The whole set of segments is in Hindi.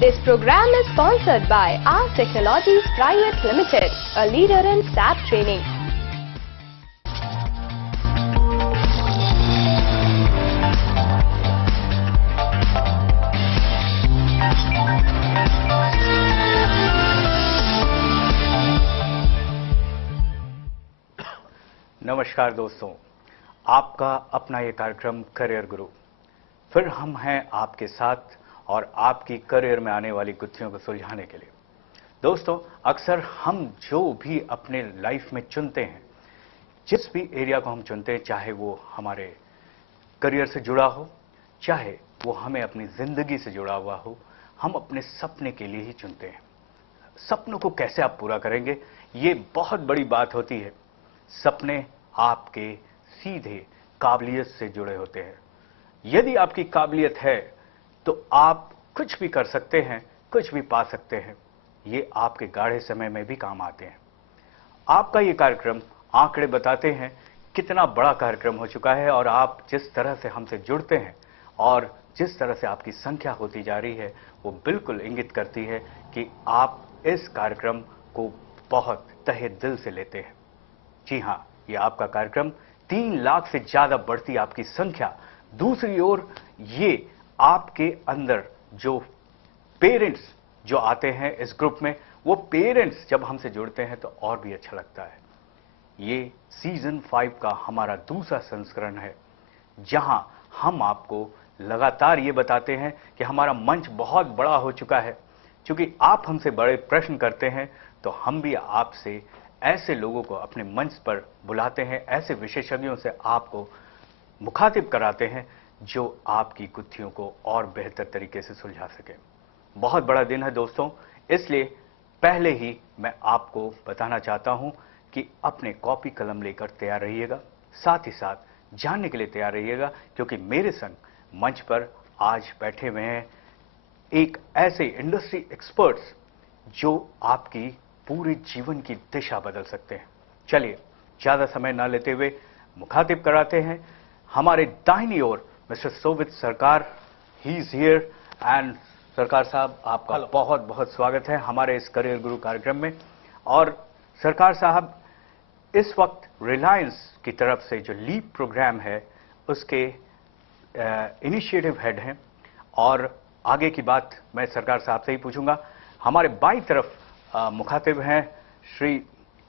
This program is sponsored by R Technologies Private Limited, a leader in SAP training. नमस्कार दोस्तों, आपका अपना ये कार्यक्रम करियर गुरु फिर हम हैं आपके साथ और आपकी करियर में आने वाली गुत्थियों को सुलझाने के लिए। दोस्तों, अक्सर हम जो भी अपने लाइफ में चुनते हैं, जिस भी एरिया को हम चुनते हैं, चाहे वो हमारे करियर से जुड़ा हो, चाहे वो हमें अपनी जिंदगी से जुड़ा हुआ हो, हम अपने सपने के लिए ही चुनते हैं। सपनों को कैसे आप पूरा करेंगे, ये बहुत बड़ी बात होती है। सपने आपके सीधे काबिलियत से जुड़े होते हैं। यदि आपकी काबिलियत है तो आप कुछ भी कर सकते हैं, कुछ भी पा सकते हैं। ये आपके गाढ़े समय में भी काम आते हैं। आपका ये कार्यक्रम आंकड़े बताते हैं कितना बड़ा कार्यक्रम हो चुका है, और आप जिस तरह से हमसे जुड़ते हैं और जिस तरह से आपकी संख्या होती जा रही है, वो बिल्कुल इंगित करती है कि आप इस कार्यक्रम को बहुत तहे दिल से लेते हैं। जी हां, ये आपका कार्यक्रम 3 लाख से ज्यादा बढ़ती आपकी संख्या। दूसरी ओर ये आपके अंदर जो पेरेंट्स जो आते हैं इस ग्रुप में, वो पेरेंट्स जब हमसे जुड़ते हैं तो और भी अच्छा लगता है। ये सीजन 5 का हमारा दूसरा संस्करण है, जहां हम आपको लगातार ये बताते हैं कि हमारा मंच बहुत बड़ा हो चुका है। क्योंकि आप हमसे बड़े प्रश्न करते हैं, तो हम भी आपसे ऐसे लोगों को अपने मंच पर बुलाते हैं, ऐसे विशेषज्ञों से आपको मुखातिब कराते हैं जो आपकी गुत्थियों को और बेहतर तरीके से सुलझा सके। बहुत बड़ा दिन है दोस्तों, इसलिए पहले ही मैं आपको बताना चाहता हूं कि अपने कॉपी कलम लेकर तैयार रहिएगा, साथ ही साथ जानने के लिए तैयार रहिएगा, क्योंकि मेरे संग मंच पर आज बैठे हुए हैं एक ऐसे इंडस्ट्री एक्सपर्ट्स जो आपकी पूरे जीवन की दिशा बदल सकते हैं। चलिए, ज्यादा समय ना लेते हुए मुखातिब कराते हैं हमारे दाहिनी ओर मिस्टर सोवित सरकार। ही इज हियर एंड सरकार साहब, आपका बहुत बहुत स्वागत है हमारे इस करियर गुरु कार्यक्रम में। और सरकार साहब, इस वक्त रिलायंस की तरफ से जो लीप प्रोग्राम है उसके इनिशिएटिव हेड हैं, और आगे की बात मैं सरकार साहब से ही पूछूंगा। हमारे बाईं तरफ मुखातिब हैं श्री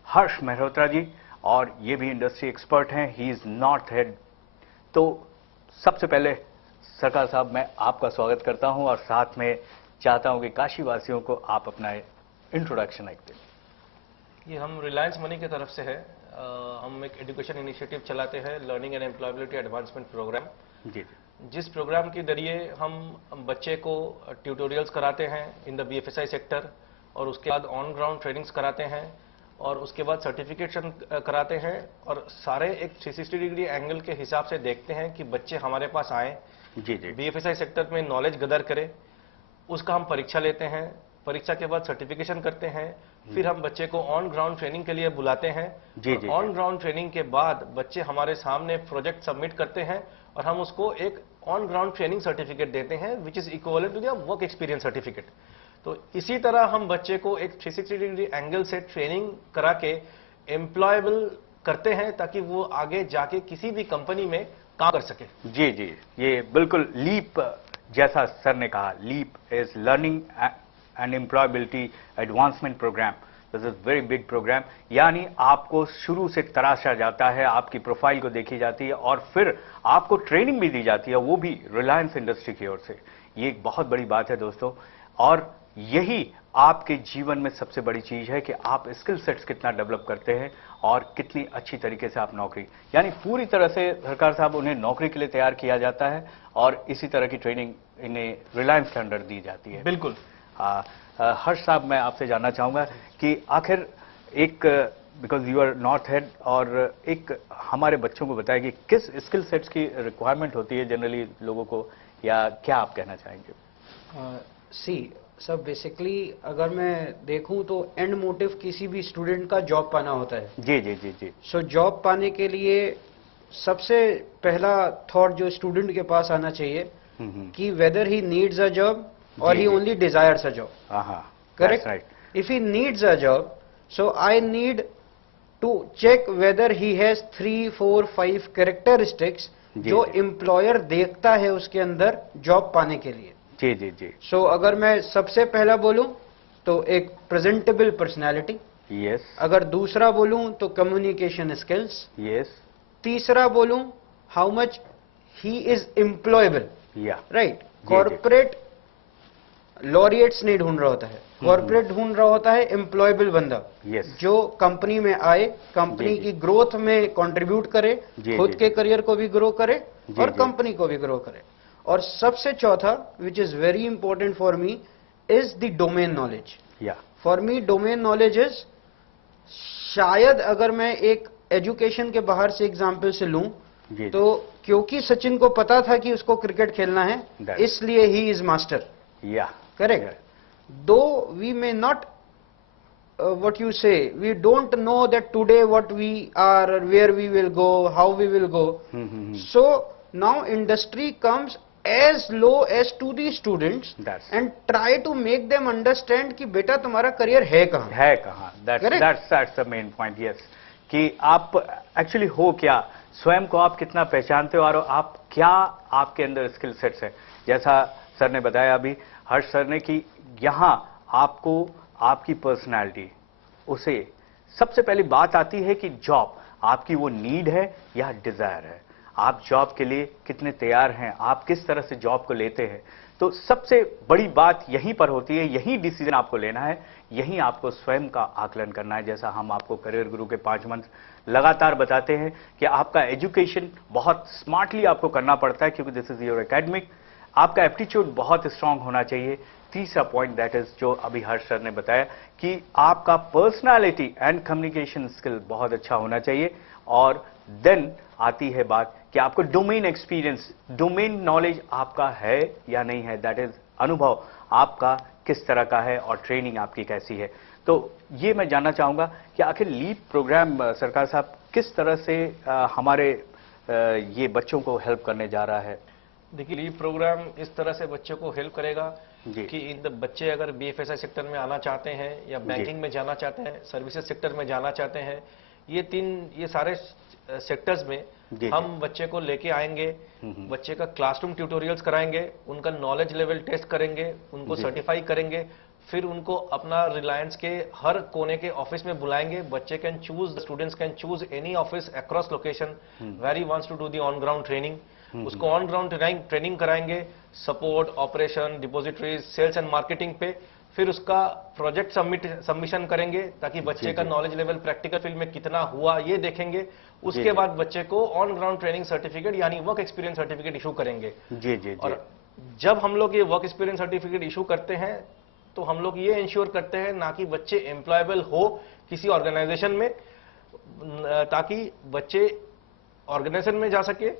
हर्ष मेहरोत्रा जी, और ये भी इंडस्ट्री एक्सपर्ट हैं। He is north head. तो सबसे पहले सरकार साहब, मैं आपका स्वागत करता हूं और साथ में चाहता हूं कि काशी वासियों को आप अपना इंट्रोडक्शन एक दें। ये हम रिलायंस मनी की तरफ से है। हम एक एजुकेशन इनिशिएटिव चलाते हैं, learning and employability advancement program. जी, जिस प्रोग्राम के जरिए हम बच्चे को ट्यूटोरियल्स कराते हैं इन द बीएफएसआई सेक्टर, और उसके बाद ऑन ग्राउंड ट्रेनिंग्स कराते हैं, और उसके बाद सर्टिफिकेशन कराते हैं, और सारे एक 360 डिग्री एंगल के हिसाब से देखते हैं कि बच्चे हमारे पास आए, जी जी, बीएफएसआई सेक्टर में नॉलेज गदर करें। उसका हम परीक्षा लेते हैं, परीक्षा के बाद सर्टिफिकेशन करते हैं, फिर हम बच्चे को ऑन ग्राउंड ट्रेनिंग के लिए बुलाते हैं। जी जी, ऑन ग्राउंड ट्रेनिंग के बाद बच्चे हमारे सामने प्रोजेक्ट सबमिट करते हैं, और हम उसको एक ऑन ग्राउंड ट्रेनिंग सर्टिफिकेट देते हैं, which is equivalent to the work experience certificate. तो इसी तरह हम बच्चे को एक 360 डिग्री एंगल से ट्रेनिंग करा के एम्प्लॉयबल करते हैं, ताकि वो आगे जाके किसी भी कंपनी में काम कर सके। जी जी, ये बिल्कुल लीप, जैसा सर ने कहा, leap is learning and employability advancement program. This is very big program. यानी आपको शुरू से तराशा जाता है, आपकी प्रोफाइल को देखी जाती है, और फिर आपको ट्रेनिंग भी दी जाती है, वो भी रिलायंस इंडस्ट्री की ओर से। ये एक बहुत बड़ी बात है दोस्तों, और यही आपके जीवन में सबसे बड़ी चीज है कि आप स्किल सेट्स कितना डेवलप करते हैं और कितनी अच्छी तरीके से आप नौकरी, यानी पूरी तरह से सरकार साहब उन्हें नौकरी के लिए तैयार किया जाता है, और इसी तरह की ट्रेनिंग इन्हें रिलायंस के अंडर दी जाती है। बिल्कुल। हर्ष साहब, मैं आपसे जानना चाहूंगा कि आखिर एक, because you are north head, और एक हमारे बच्चों को बताया कि किस स्किल सेट्स की रिक्वायरमेंट होती है जनरली लोगों को, या क्या आप कहना चाहेंगे? सब बेसिकली अगर मैं देखूं तो एंड मोटिव किसी भी स्टूडेंट का जॉब पाना होता है। जी जी जी जी। सो जॉब पाने के लिए सबसे पहला थॉट जो स्टूडेंट के पास आना चाहिए कि whether he needs a job or जी, he जी। only desires a job. हाँ, Correct? right. If he needs a job, so I need to check whether he has 3, 4, 5 characteristics जी, जो जी। employer देखता है उसके अंदर जॉब पाने के लिए. जी जी जी। So अगर मैं सबसे पहला बोलूं तो एक presentable personality, यस अगर दूसरा बोलूं तो communication skills, यस तीसरा बोलूं how much he is employable. या राइट. जी। कॉर्पोरेट लॉरिएट्स नहीं ढूंढ रहा होता है, कॉर्पोरेट ढूंढ रहा होता है एम्प्लॉयबल बंदा, यस जो कंपनी में आए, कंपनी जी, जी। की ग्रोथ में कंट्रीब्यूट करे, जी, खुद जी, के जी। करियर को भी ग्रो करे जी, और जी। कंपनी को भी ग्रो करे. और सबसे चौथा, which is very important for me, is the domain knowledge. या for me domain knowledge is, शायद अगर मैं एक एजुकेशन के बाहर से एग्जाम्पल से लूं जी तो क्योंकि सचिन को पता था कि उसको क्रिकेट खेलना है, That- इसलिए ही इज मास्टर. या Correct. Though we may not, what you say, we don't know that today what we are, or where we will go, how we will go. So now industry comes as low as to the students That's- and try to make them understand कि बेटा तुम्हारा करियर है कहाँ. है कहाँ. Correct. That's the main point. Yes, कि आप एक्चुअली हो क्या, स्वयं को आप कितना पहचानते हो और आप क्या, आपके अंदर स्किल सेट्स है. जैसा सर ने बताया अभी, हर्ष सर ने, कि यहाँ आपको आपकी पर्सनालिटी, उसे सबसे पहली बात आती है कि जॉब आपकी वो नीड है या डिजायर है. आप जॉब के लिए कितने तैयार हैं, आप किस तरह से जॉब को लेते हैं. तो सबसे बड़ी बात यहीं पर होती है, यही डिसीजन आपको लेना है, यहीं आपको स्वयं का आकलन करना है. जैसा हम आपको करियर गुरु के 5 मंत्र लगातार बताते हैं कि आपका एजुकेशन बहुत स्मार्टली आपको करना पड़ता है, क्योंकि दिस इज योर एकेडमिक. आपका एप्टीट्यूड बहुत स्ट्रांग होना चाहिए. तीसरा पॉइंट दैट इज, जो अभी हर्ष सर ने बताया, कि आपका पर्सनालिटी एंड कम्युनिकेशन स्किल बहुत अच्छा होना चाहिए. और देन आती है बात कि आपको डोमेन एक्सपीरियंस, डोमेन नॉलेज आपका है या नहीं है. दैट इज, अनुभव आपका किस तरह का है और ट्रेनिंग आपकी कैसी है. तो ये मैं जानना चाहूंगा कि आखिर लीप प्रोग्राम सरकार साहब किस तरह से हमारे ये बच्चों को हेल्प करने जा रहा है. देखिए, लीप प्रोग्राम इस तरह से बच्चों को हेल्प करेगा जी. कि इन बच्चे अगर बीएफएसआई सेक्टर में आना चाहते हैं या बैंकिंग में जाना चाहते हैं, सर्विसेज सेक्टर में जाना चाहते हैं, ये सारे सेक्टर्स में जी, हम बच्चे को लेके आएंगे, बच्चे का क्लासरूम ट्यूटोरियल्स कराएंगे, उनका नॉलेज लेवल टेस्ट करेंगे, उनको जी। सर्टिफाई करेंगे, फिर उनको अपना रिलायंस के हर कोने के ऑफिस में बुलाएंगे. बच्चे can choose, students can choose any office across location where he wants to do the on ground training. उसको ऑन ग्राउंड ट्रेनिंग कराएंगे, support, operation, depositories, sales and marketing पे. फिर उसका प्रोजेक्ट सबमिशन करेंगे, ताकि बच्चे का नॉलेज लेवल प्रैक्टिकल फील्ड में कितना हुआ ये देखेंगे. उसके बाद बच्चे को ऑन ग्राउंड ट्रेनिंग सर्टिफिकेट यानी वर्क एक्सपीरियंस सर्टिफिकेट इशू करेंगे. जी जी जी. और जब हम लोग ये वर्क एक्सपीरियंस सर्टिफिकेट इशू करते हैं, तो हम लोग ये इंश्योर करते हैं ना कि बच्चे एम्प्लॉयबल हो किसी ऑर्गेनाइजेशन में, ताकि बच्चे ऑर्गेनाइजेशन में जा सके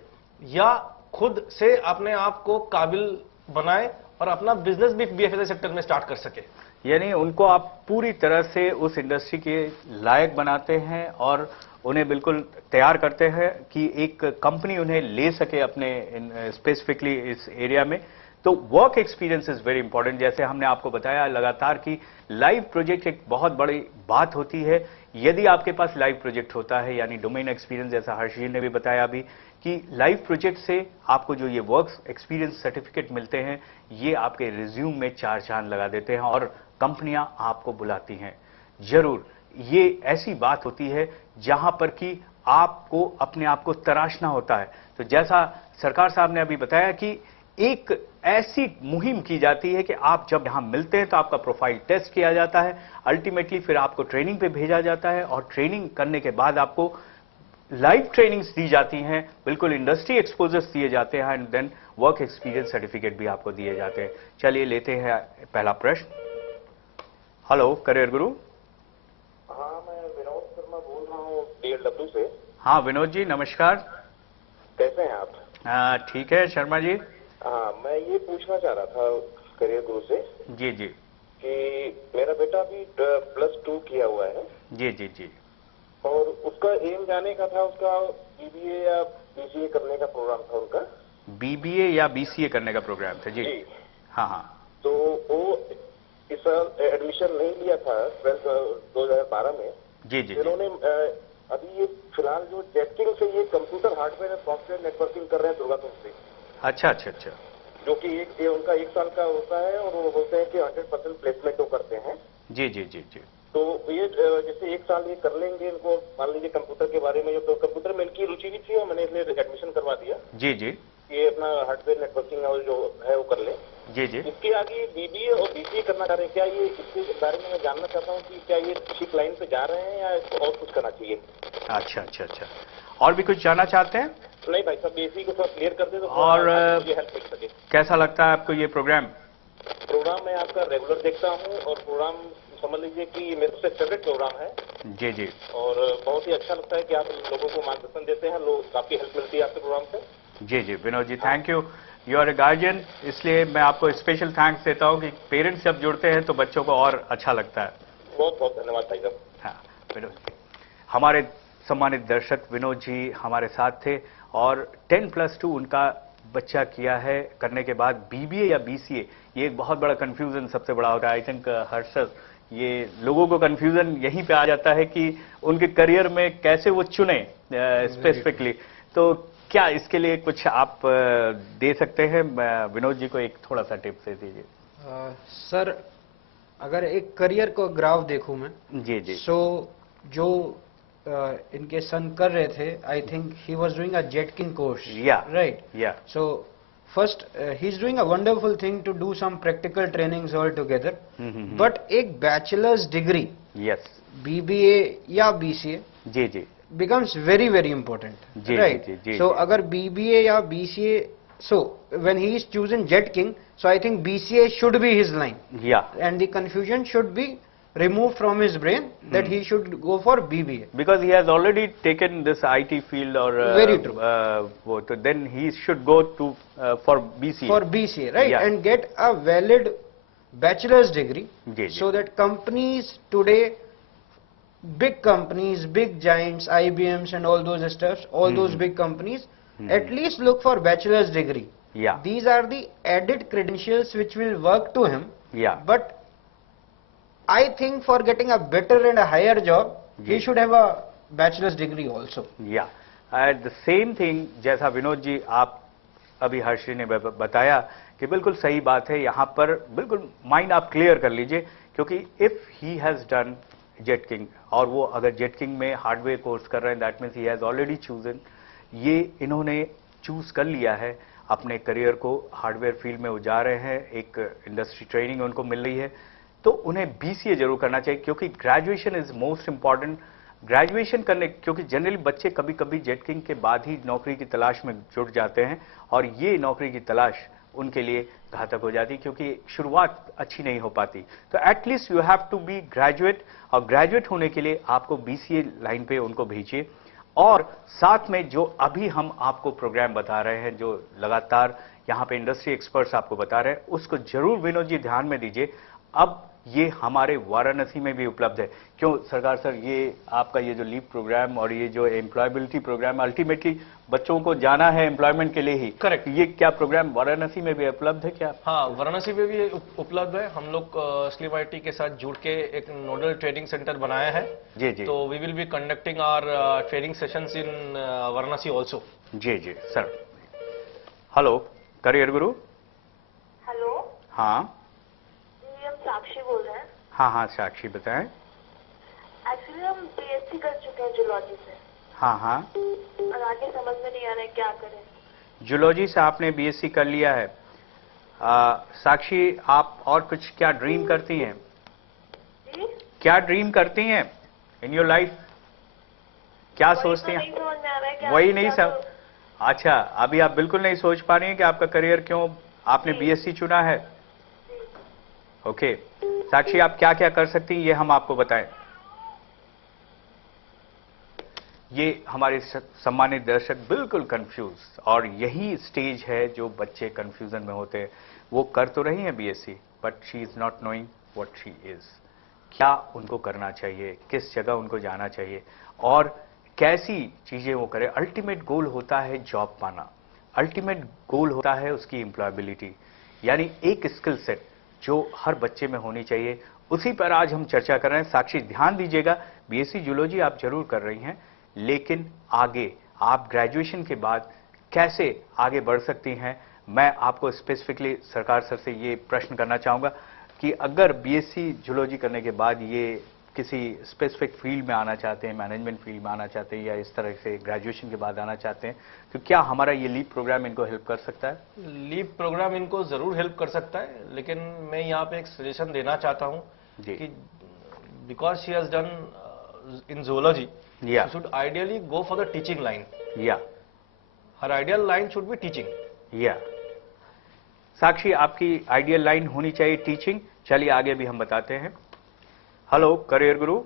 या खुद से अपने आप को काबिल बनाए और अपना बिजनेस भी बीएफएसआई सेक्टर में स्टार्ट कर सके. यानी उनको आप पूरी तरह से उस इंडस्ट्री के लायक बनाते हैं और उन्हें बिल्कुल तैयार करते हैं कि एक कंपनी उन्हें ले सके अपने स्पेसिफिकली इस एरिया में. तो work experience is very important. जैसे हमने आपको बताया लगातार कि लाइव प्रोजेक्ट एक बहुत बड़ी बात होती है. यदि आपके पास लाइव प्रोजेक्ट होता है, यानी डोमेन एक्सपीरियंस, जैसा हर्ष जी ने भी बताया अभी, कि लाइव प्रोजेक्ट से आपको जो ये वर्क एक्सपीरियंस सर्टिफिकेट मिलते हैं, ये आपके रिज्यूम में 4 चांद लगा देते हैं और कंपनियां आपको बुलाती हैं. जरूर ये ऐसी बात होती है जहां पर कि आपको अपने आप को तराशना होता है. तो जैसा सरकार साहब ने अभी बताया कि एक ऐसी मुहिम की जाती है कि आप जब यहां मिलते हैं तो आपका प्रोफाइल टेस्ट किया जाता है, अल्टीमेटली फिर आपको ट्रेनिंग पे भेजा जाता है और ट्रेनिंग करने के बाद आपको लाइव ट्रेनिंग्स दी जाती हैं, बिल्कुल इंडस्ट्री एक्सपोजर्स दिए जाते हैं and then work experience certificate भी आपको दिए जाते हैं. चलिए लेते हैं पहला प्रश्न. हेलो करियर गुरु. हाँ, मैं विनोद शर्मा बोल रहा हूँ DLW से. हाँ विनोद जी, नमस्कार. कैसे हैं आप? ठीक है शर्मा जी. हाँ, मैं ये पूछना चाह रहा था करियर गुरु से जी जी कि मेरा बेटा अभी +2 किया हुआ है. जी जी जी. और उसका एम जाने का था, उसका BBA या BCA करने का प्रोग्राम था उनका. BBA या BCA करने का प्रोग्राम था. जी. जी. हाँ हाँ. तो वो इस साल एडमिशन नहीं लिया था 2012 में। जी जी। इन्होंने अभी ये फिलहाल जो जेटकिंग से ये कंप्यूटर हार्डवेयर और सॉफ्टवेयर नेटवर्किंग कर रहे हैं दुर्गापुर से। अच्छा अच्छा अच्छा। जो कि ये उनका 1 साल का होता है और वो बोलते हैं कि 100% प्लेसमेंट वो करते हैं। जी जी जी जी। तो ये जैसे 1 साल ये कर लेंगे, इनको मान लीजिए कंप्यूटर के बारे में, तो कंप्यूटर में इनकी रुचि भी थी और मैंने इसलिए एडमिशन करवा दिया। जी जी। ये अपना हार्डवेयर नेटवर्किंग और जो है वो कर ले। जी जी। इसके आगे बीबीए और बीसीए करना चाह रहे हैं, क्या ये इसके बारे में मैं जानना चाहता हूँ कि क्या ये इसी लाइन पे जा रहे हैं या इसको और कुछ करना चाहिए? अच्छा अच्छा अच्छा। और भी कुछ जानना चाहते हैं? नहीं भाई साहब, बेसिक को थोड़ा क्लियर कर दे तो और मुझे हेल्प मिल सके। कैसा लगता है आपको ये प्रोग्राम? प्रोग्राम मैं आपका रेगुलर देखता हूँ और प्रोग्राम समझ लीजिए कि मेरे सबसे फेवरेट प्रोग्राम है। जी जी। और बहुत ही अच्छा लगता है कि आप लोगों को मार्गदर्शन देते हैं, लोग काफी हेल्प मिलती है आपके प्रोग्राम से। जी जी Vinod ji, thank you. You are a guardian, इसलिए मैं आपको स्पेशल थैंक्स देता हूँ कि पेरेंट्स जब जुड़ते हैं तो बच्चों को और अच्छा लगता है। बहुत बहुत धन्यवाद भाई साहब। हाँ विनोद जी, हमारे सम्मानित दर्शक विनोद जी हमारे साथ थे और 10+2 उनका बच्चा किया है। करने के बाद बीबीए या बीसीए, ये एक बहुत बड़ा कंफ्यूजन सबसे बड़ा होता है। आई थिंक हर्षद, ये लोगों को कंफ्यूजन यहीं पे आ जाता है कि उनके करियर में कैसे वो चुने स्पेसिफिकली। तो क्या इसके लिए कुछ आप दे सकते हैं? विनोद जी को एक थोड़ा सा टिप्स दे दीजिए। सर, अगर एक करियर को ग्राफ देखूं मैं, जी जी। सो जो इनके सन कर रहे थे, I think he was doing a Jetking course, right? या so first he is doing a wonderful thing to do some practical trainings all together, but एक बैचलर्स डिग्री, यस, बीबीए या बीसीए जी जी, becomes very very important, जी, right? जी, जी, so जी. अगर BBA या BCA, so when he is choosing JetKing, so I think BCA should be his line, yeah, and the confusion should be removed from his brain that he should go for BBA, because he has already taken this IT field or Very true. so then he should go to for BCA. for BCA, right? Yeah. And get a valid bachelor's degree, जी, जी. so that companies today, big companies, big giants, IBMs and all those stuff, all those big companies, at least look for bachelor's degree. Yeah, These are the added credentials which will work to him. yeah, But I think for getting a better and a higher job, he Yes. should have a bachelor's degree also. yeah. And the same thing, जैसा विनोद जी आप अभी हर्षी ने बताया कि बिल्कुल सही बात है। यहाँ पर बिल्कुल माइंड आप क्लियर कर लीजिए, क्योंकि if he has done Jetking और वो अगर जेटकिंग में हार्डवेयर कोर्स कर रहे हैं, that means he has already chosen, ये इन्होंने चूज कर लिया है अपने करियर को, हार्डवेयर फील्ड में वो जा रहे हैं, एक इंडस्ट्री ट्रेनिंग उनको मिल रही है, तो उन्हें बीसीए जरूर करना चाहिए, क्योंकि graduation is most important. Graduation करने, क्योंकि जनरली बच्चे कभी कभी जेटकिंग के बाद ही नौकरी की तलाश में जुट जाते हैं और ये नौकरी की तलाश उनके लिए घातक हो जाती, क्योंकि शुरुआत अच्छी नहीं हो पाती। तो at least you have to be graduate, और ग्रेजुएट होने के लिए आपको बीसीए लाइन पे उनको भेजिए। और साथ में जो अभी हम आपको प्रोग्राम बता रहे हैं, जो लगातार यहाँ पे इंडस्ट्री एक्सपर्ट्स आपको बता रहे हैं, उसको जरूर विनोद जी ध्यान में दीजिए। अब ये हमारे वाराणसी में भी उपलब्ध है। क्यों सरकार सर, ये आपका ये जो लीव प्रोग्राम और ये जो एम्प्लॉयबिलिटी प्रोग्राम, अल्टीमेटली बच्चों को जाना है एम्प्लॉयमेंट के लिए ही, करेक्ट। ये क्या प्रोग्राम वाराणसी में भी उपलब्ध है क्या? हाँ, वाराणसी में भी उपलब्ध है। हम लोग स्लिम आईटी के साथ जुड़ के एक नोडल ट्रेनिंग सेंटर बनाया है। जी जी। तो we will be conducting our training sessions in Varanasi also. जी जी sir. Hello career Guru. Hello हाँ जी, हम साक्षी बोल रहे हैं। हाँ हाँ साक्षी बताएं। एक्चुअली हम बीएससी कर चुके हैं जूलॉजी से, हाँ हाँ, और आगे समझ में नहीं आ रहा है क्या करें। जूलॉजी से आपने बीएससी कर लिया है। साक्षी, आप और कुछ क्या ड्रीम करती हैं? जी, क्या ड्रीम करती हैं इन योर लाइफ? क्या वही सोचती तो हैं? नहीं समझ में आ रहा है क्या वही नहीं क्या सब। अच्छा, अभी आप बिल्कुल नहीं सोच पा रही हैं कि आपका करियर क्यों आपने बीएससी चुना है? ओके साक्षी, आप क्या क्या कर सकती हैं ये हम आपको बताएं। ये हमारे सम्मानित दर्शक बिल्कुल कंफ्यूज, और यही स्टेज है जो बच्चे कंफ्यूजन में होते हैं। वो कर तो रही हैं BSc, but she is not knowing what she is. क्या उनको करना चाहिए, किस जगह उनको जाना चाहिए, और कैसी चीजें वो करें। अल्टीमेट गोल होता है जॉब पाना, अल्टीमेट गोल होता है उसकी एम्प्लॉयबिलिटी, यानी एक स्किल सेट जो हर बच्चे में होनी चाहिए, उसी पर आज हम चर्चा कर रहे हैं। साक्षी, ध्यान दीजिएगा, बीएससी जूलॉजी आप जरूर कर रही हैं, लेकिन आगे आप ग्रेजुएशन के बाद कैसे आगे बढ़ सकती हैं, मैं आपको स्पेसिफिकली सरकार सर से ये प्रश्न करना चाहूंगा कि अगर बीएससी जूलॉजी करने के बाद ये किसी स्पेसिफिक फील्ड में आना चाहते हैं, मैनेजमेंट फील्ड में आना चाहते हैं, या इस तरह से ग्रेजुएशन के बाद आना चाहते हैं, तो क्या हमारा ये लीप प्रोग्राम इनको हेल्प कर सकता है? लीप प्रोग्राम इनको जरूर हेल्प कर सकता है, लेकिन मैं यहाँ पे एक सजेशन देना चाहता हूँ कि because she has done in zoology, Yeah. she should ideally go for the teaching line. या Her ideal line should be teaching. या साक्षी, आपकी आइडियल लाइन होनी चाहिए टीचिंग। चलिए आगे भी हम बताते हैं। Hello career Guru,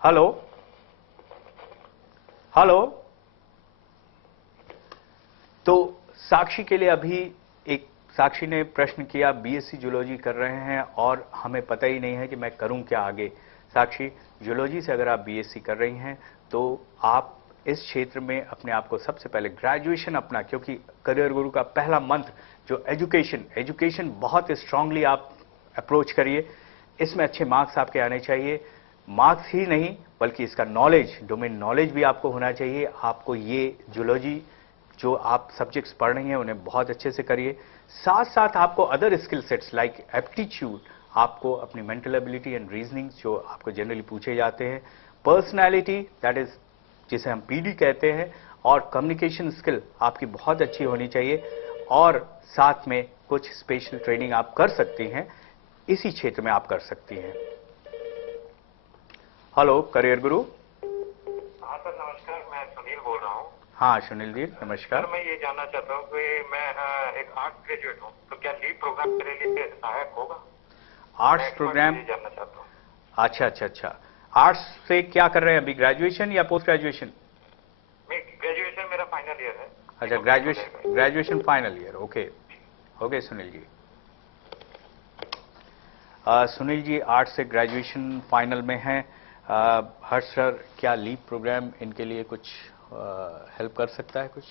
hello hello. तो साक्षी के लिए अभी एक साक्षी ने प्रश्न किया, बीएससी जूलॉजी कर रहे हैं और हमें पता ही नहीं है कि मैं करूं क्या आगे। साक्षी, जूलॉजी से अगर आप बीएससी कर रही हैं तो आप इस क्षेत्र में अपने आप को सबसे पहले ग्रेजुएशन अपना, क्योंकि करियर गुरु का पहला मंत्र जो एजुकेशन बहुत स्ट्रांगली आप अप्रोच करिए। इसमें अच्छे मार्क्स आपके आने चाहिए, मार्क्स ही नहीं बल्कि इसका नॉलेज, डोमेन नॉलेज भी आपको होना चाहिए। आपको ये जूलॉजी जो आप सब्जेक्ट्स पढ़ रही हैं उन्हें बहुत अच्छे से करिए। साथ साथ आपको other skill sets like aptitude, आपको अपनी मेंटल एबिलिटी एंड रीजनिंग जो आपको जनरली पूछे जाते हैं, पर्सनैलिटी दैट इज जिसे हम पीडी कहते हैं, और कम्युनिकेशन स्किल आपकी बहुत अच्छी होनी चाहिए। और साथ में कुछ स्पेशल ट्रेनिंग आप कर सकती हैं, इसी क्षेत्र में आप कर सकती हैं। हेलो करियर गुरु। हाँ सर नमस्कार, मैं सुनील बोल रहा हूँ। हाँ सुनील जी नमस्कार। सर मैं ये जानना चाहता हूँ कि मैं एक आर्ट्स ग्रेजुएट हूँ, तो क्या लीव प्रोग्राम मेरे लिए सहायक होगा? आर्ट्स प्रोग्राम, ये जानना चाहता हूँ। अच्छा। आर्ट्स से क्या कर रहे हैं अभी, ग्रेजुएशन या पोस्ट ग्रेजुएशन? ग्रेजुएशन मेरा फाइनल ईयर है। अच्छा, graduation final year. Okay Sunil ji. Sunil ji arts से ग्रेजुएशन फाइनल में हैं। हर्ष सर, क्या लीव प्रोग्राम इनके लिए कुछ हेल्प कर सकता है कुछ?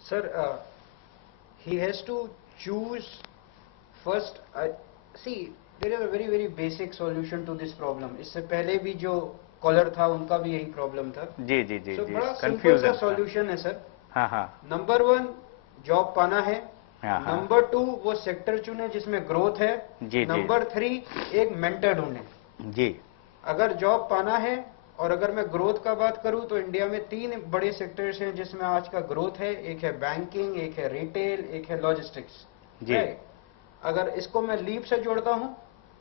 Sir, he has to choose first. See, there is a very basic solution to this problem. इससे पहले भी जो कॉलर था उनका भी यही प्रॉब्लम था। जी So, बड़ा सिंपल कंफ्यूजन सा सॉल्यूशन है सर। हाँ नंबर 1 जॉब पाना है, हाँ। नंबर 2 वो सेक्टर चुने जिसमें ग्रोथ है, जी। नंबर 3 एक मेंटर ढूंढे। जी अगर जॉब पाना है और अगर मैं ग्रोथ का बात करूं तो इंडिया में 3 बड़े सेक्टर्स हैं जिसमें आज का ग्रोथ है। एक है बैंकिंग, एक है रिटेल, एक है लॉजिस्टिक्स। जी। अगर इसको मैं लीप से जोड़ता हूं,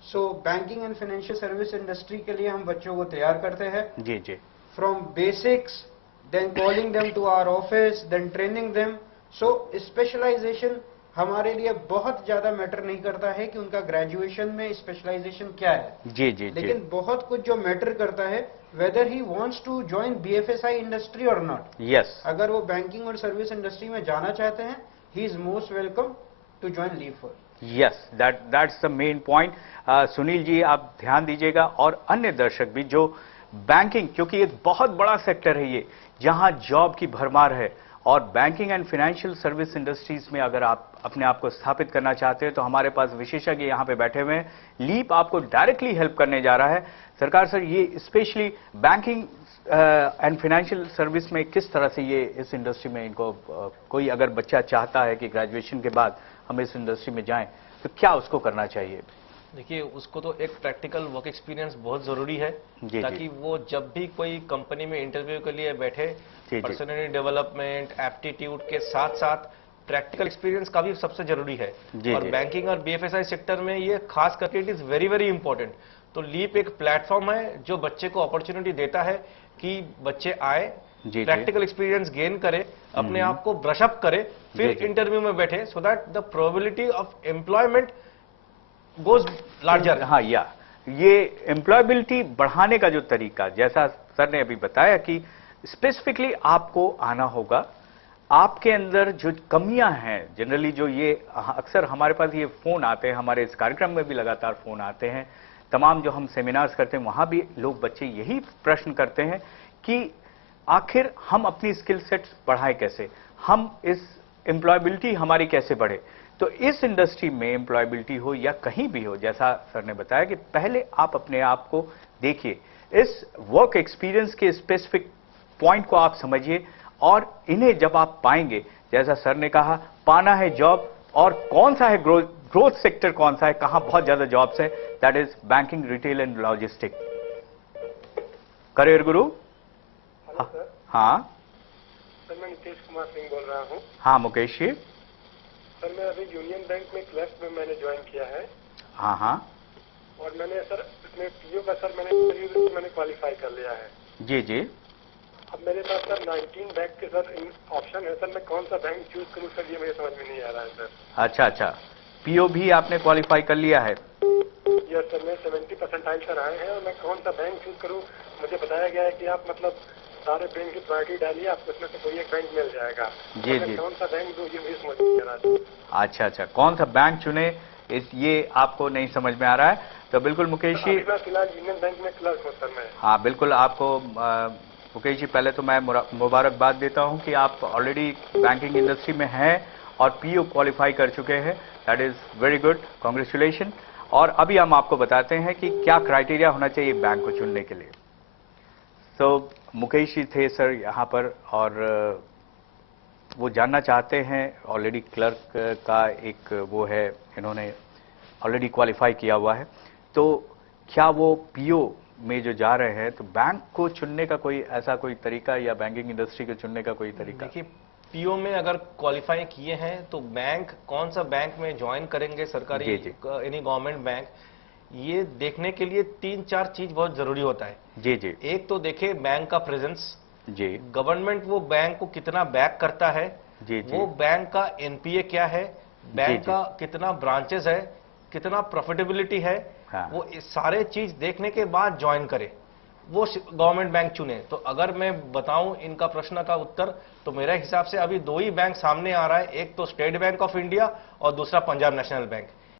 so banking and financial service industry के लिए हम बच्चों को तैयार करते हैं जी। From basics, then calling them to our office, then training them. So specialization हमारे लिए बहुत ज्यादा मैटर नहीं करता है कि उनका ग्रेजुएशन में स्पेशलाइजेशन क्या है। जी। लेकिन बहुत कुछ जो मैटर करता है whether he wants to join BFSI industry और नॉट। यस। अगर वो बैंकिंग और सर्विस इंडस्ट्री में जाना चाहते हैं, he is most welcome to join LEAP for. Yes, that's the main point. Sunil ji आप ध्यान दीजिएगा, और अन्य दर्शक भी, जो बैंकिंग, क्योंकि एक बहुत बड़ा सेक्टर है ये जहां जॉब की भरमार है, और banking and financial service industries में अगर आप अपने आप को स्थापित करना चाहते हैं तो हमारे पास विशेषज्ञ यहाँ पे बैठे हुए हैं। लीप आपको डायरेक्टली हेल्प करने जा रहा है। सरकार सर, ये specially banking and financial service में किस तरह से ये इस इंडस्ट्री में इनको कोई अगर बच्चा चाहता है कि ग्रेजुएशन के बाद हम इस इंडस्ट्री में जाएं तो क्या उसको करना चाहिए? देखिए, उसको तो एक प्रैक्टिकल वर्क एक्सपीरियंस बहुत जरूरी है, ताकि वो जब भी कोई कंपनी में इंटरव्यू के लिए बैठे, पर्सनैलिटी डेवलपमेंट, एप्टीट्यूड के साथ साथ प्रैक्टिकल एक्सपीरियंस का भी सबसे जरूरी है। और बैंकिंग और बीएफएसआई सेक्टर में ये खास करके इट इज वेरी इंपॉर्टेंट। तो लीप एक प्लेटफॉर्म है जो बच्चे को अपॉर्चुनिटी देता है कि बच्चे आए, प्रैक्टिकल एक्सपीरियंस गेन करे, अपने आप को ब्रशअप करे, फिर इंटरव्यू में बैठे, so that the probability of employment goes larger. हाँ, ये एम्प्लॉयबिलिटी बढ़ाने का जो तरीका, जैसा सर ने अभी बताया कि स्पेसिफिकली आपको आना होगा, आपके अंदर जो कमियां हैं, जनरली जो ये अक्सर हमारे पास ये फोन आते हैं, हमारे इस कार्यक्रम में भी लगातार फोन आते हैं, तमाम जो हम सेमिनार्स करते हैं वहां भी लोग, बच्चे यही प्रश्न करते हैं कि आखिर हम अपनी स्किल सेट्स बढ़ाएं कैसे, हम इस एम्प्लॉयबिलिटी हमारी कैसे बढ़े। तो इस इंडस्ट्री में एम्प्लॉयबिलिटी हो या कहीं भी हो, जैसा सर ने बताया कि पहले आप अपने आप को देखिए, इस वर्क एक्सपीरियंस के स्पेसिफिक पॉइंट को आप समझिए, और इन्हें जब आप पाएंगे, जैसा सर ने कहा, पाना है जॉब, और कौन सा है ग्रोथ सेक्टर, कौन सा है, कहां बहुत ज्यादा जॉब्स है, that is banking, retail and logistic. Career गुरु। हाँ सर, मैं नीतीश कुमार सिंह बोल रहा हूँ। हाँ मुकेश जी। सर, मैं अभी यूनियन बैंक में क्लर्क में मैंने ज्वाइन किया है। हाँ हाँ। और मैंने सर इसमें पीओ का सर मैंने क्वालिफाई कर लिया है। जी जी। अब मेरे पास सर 19 बैंक के सर ऑप्शन है सर, मैं कौन सा बैंक चूज करूँ सर, ये मुझे समझ में नहीं आ रहा है सर। अच्छा अच्छा, पीओ भी आपने क्वालिफाई कर लिया है? यस सर, मैं 70% सर आए हैं, और मैं कौन सा बैंक चूज करूँ। मुझे बताया गया है कि आप मतलब सारे बैंक की प्रायोरिटी डालिए, आपको इसमें से कोई एक बैंक मिल जाएगा। जी तो जी। कौन सा बैंक दूँ, ये मुझे समझ में नहीं आ रहा है। अच्छा अच्छा, कौन सा बैंक चुने ये आपको नहीं समझ में आ रहा है। तो बिल्कुल मुकेश जी, फिलहाल यूनियन बैंक में क्लर्क हूँ सर मैं। हाँ बिल्कुल, आपको मुकेश जी पहले तो मैं मुबारकबाद देता हूं कि आप ऑलरेडी बैंकिंग इंडस्ट्री में हैं और पीओ क्वालिफाई कर चुके हैं। That is very good, congratulation. और अभी हम आपको बताते हैं कि क्या क्राइटेरिया होना चाहिए बैंक को चुनने के लिए। तो मुकेश जी थे सर यहाँ पर, और वो जानना चाहते हैं, ऑलरेडी क्लर्क का एक वो है, इन्होंने ऑलरेडी क्वालिफाई किया हुआ है, तो क्या वो पीओ में जो जा रहे हैं, तो बैंक को चुनने का कोई ऐसा कोई तरीका, या बैंकिंग इंडस्ट्री को चुनने का कोई तरीका? देखिए, पीओ में अगर क्वालिफाई किए हैं तो बैंक, कौन सा बैंक में ज्वाइन करेंगे, सरकारी यानी गवर्नमेंट बैंक, ये देखने के लिए 3-4 चीज बहुत जरूरी होता है। जी जी। एक तो देखे बैंक का प्रेजेंस, जी, गवर्नमेंट वो बैंक को कितना बैक करता है, जी जी, वो बैंक का एनपीए क्या है, बैंक जी। का कितना ब्रांचेस है, कितना प्रॉफिटेबिलिटी है, हाँ। वो इस सारे चीज देखने के बाद ज्वाइन करे, वो गवर्नमेंट बैंक चुने। तो अगर मैं बताऊं इनका प्रश्न का उत्तर, तो मेरे हिसाब से अभी 2 ही बैंक सामने आ रहा है, एक तो स्टेट बैंक ऑफ इंडिया और दूसरा पंजाब नेशनल बैंक।